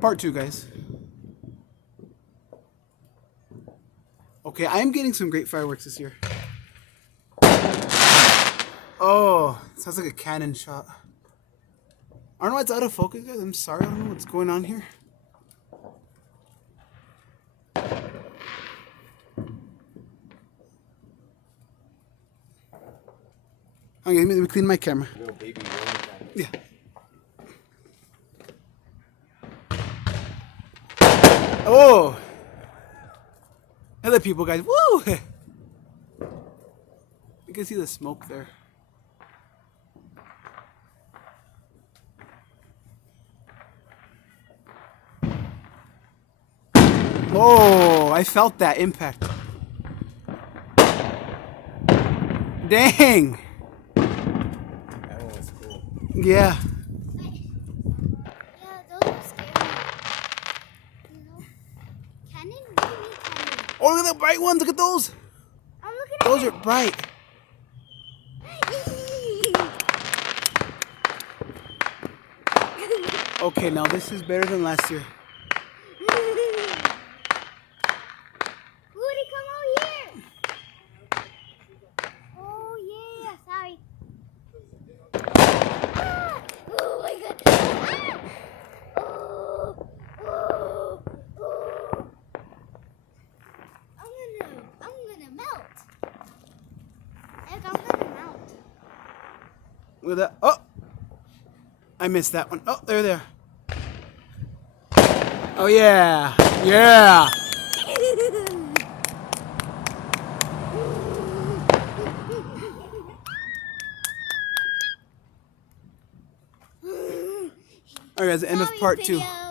Part 2, guys. Okay, I am getting some great fireworks this year. Oh, sounds like a cannon shot. I don't know why it's out of focus, guys. I'm sorry. I don't know what's going on here. Okay, let me clean my camera. Little baby Roman camera. Yeah. Oh! Hello, people, guys. Woo! You can see the smoke there. Oh, I felt that impact. Dang! That one was cool. Yeah. Yeah, those are scary. You know? Cannon? What do you mean cannon? Oh, look at the bright ones. Look at those. I'm looking Those at are bright. Okay, now this is better than last year. Woody, come over here. Oh, yeah. Sorry. Ah! Oh, my God. Ah! Oh, oh, oh. I'm gonna melt. Egg, I'm gonna melt. Look at that. Oh! I missed that one. Oh, there. Oh, yeah. Yeah. All right, guys, the end of Sorry, part 2. video.